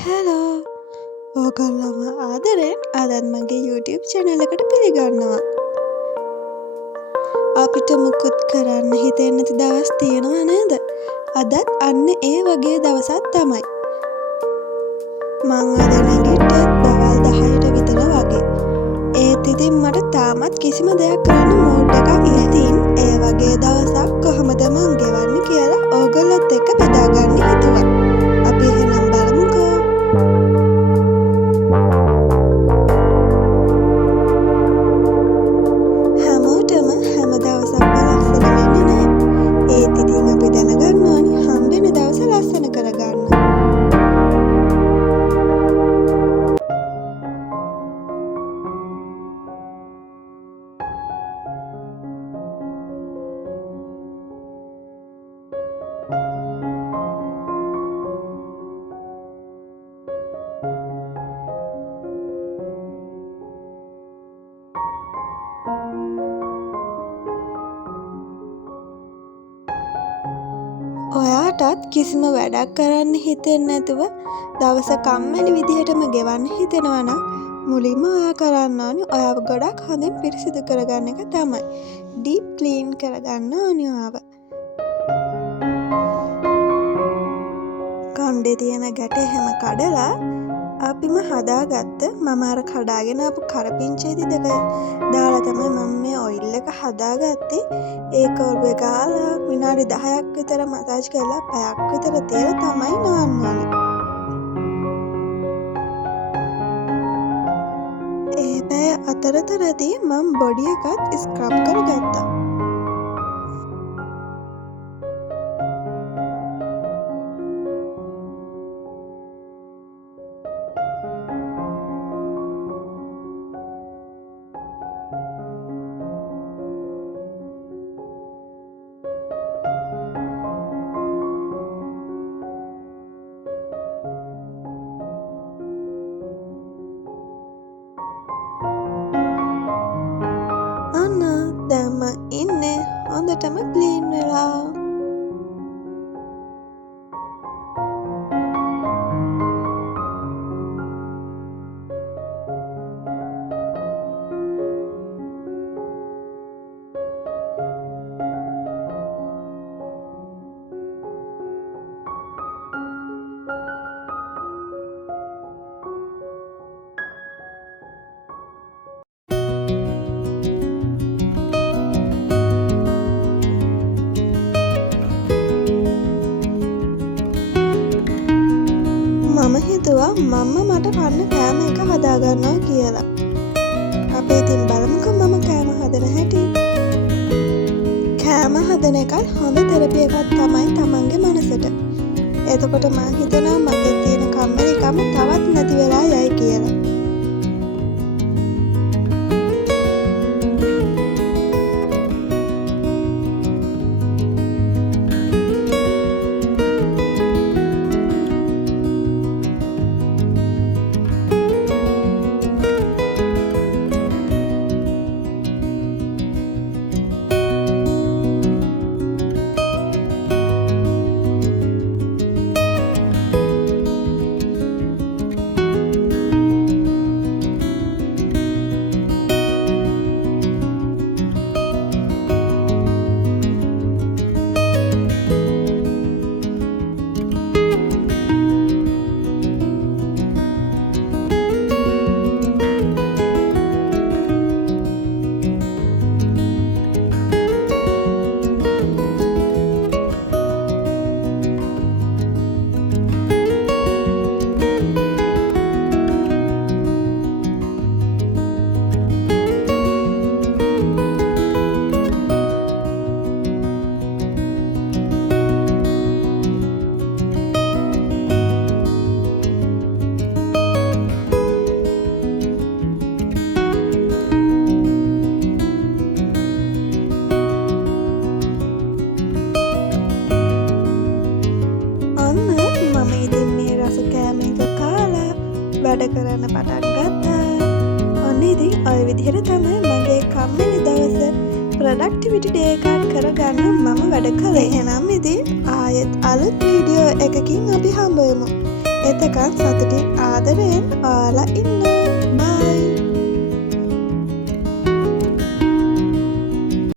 Hello ඕගොල්ලොම ආදරෙන් අදත් මගේ YouTube channel එකට පිළිගන්නවා. අපිට මුකුත් කරන්න හිතෙන්නේ නැති දවස් තියෙනවා නේද? අදත් අන්න ඒ වගේ දවසක් තමයි. මං අද නැගිට්ටේ දවල් 10ට විතර වගේ. ඒත් ඉතින් මට තාමත් කිසිම දෙයක් කරන්න මූඩ් එකක් නැහැ. ඉතින් ඒ වගේ දවසක් කොහොමද මං ගෙවන්නේ කියලා ඕගොල්ලොත් එක්ක බෙදා ගන්න හිතුවා. අපි එහෙනම් බලමුකෝ. හැමෝටම හැම දවසක්ම ලස්සන වෙන්නේ නැහැ. ඒත් ඉතින් අපි දැනගන්න ඕනි හම්බෙන දවස ලස්සන කරගන්න. ඔයාටත් කිසිම වැඩක් කරන්න හිතෙන්නේ නැතුව දවස කම්මැලි විදිහටම ගෙවන්න හිතෙනවා නම් මුලින්ම ඔයා කරන්න ඕනි ඔයාව ගොඩක් හොඳින් පිරිසිදු කරගන්න එක තමයි. ඩීප් ක්ලීන් කරගන්න ඕනි ඔයාව. කණ්ඩේ තියෙන ගැට එහෙම කඩලා අපිම හදාගත්ත මම අර කඩාගෙන ආපු කරපිංචේදී දෙක දාලා තමයි මම මේ ඔයිල් එක හදාගත්තේ. ඒක ඔළුවේ ගාලා විනාඩි 10ක් විතර මසාජ් කරලා පැයක් විතර තියලා තමයි නාන්න ඕනේ. ඒ පැය අතරතුරදී මම බොඩි එකත් ස්ක්‍රබ් කරගත්තා. දැන් මම ඉන්නේ හොඳටම ක්ලීන් වෙලා. මම හිතුවා මම්ම මට කන්න කෑම එක හදාගන්නවා කියලා. අපි ඉතින් බලමුකෝ මම කෑම හදන හැටි. කෑම හදන එකත් හොඳ තෙරපි එකක් තමයි තමන්ගේ මනසට. එතකොට මම හිතනවා මගේ තියෙන කම්මැලිකම තවත් නැති වෙලා යයි කියලා. වැඩ කරන්න පටන් ගත්තා. ඔන්න ඉතින් ඔය විදිහට තමයි මගේ කම්මැලි දවස ප්‍රොඩක්ටිවිටි ඩේ එකක් කරගන්න මම වැඩ කළේ. එහෙනම් ඉතින් ආයෙත් අලුත් වීඩියෝ එකකින් අපි හම්බ වෙමු. එතකන් සතුටින් ආදරයෙන් ඔයාලා ඉන්න.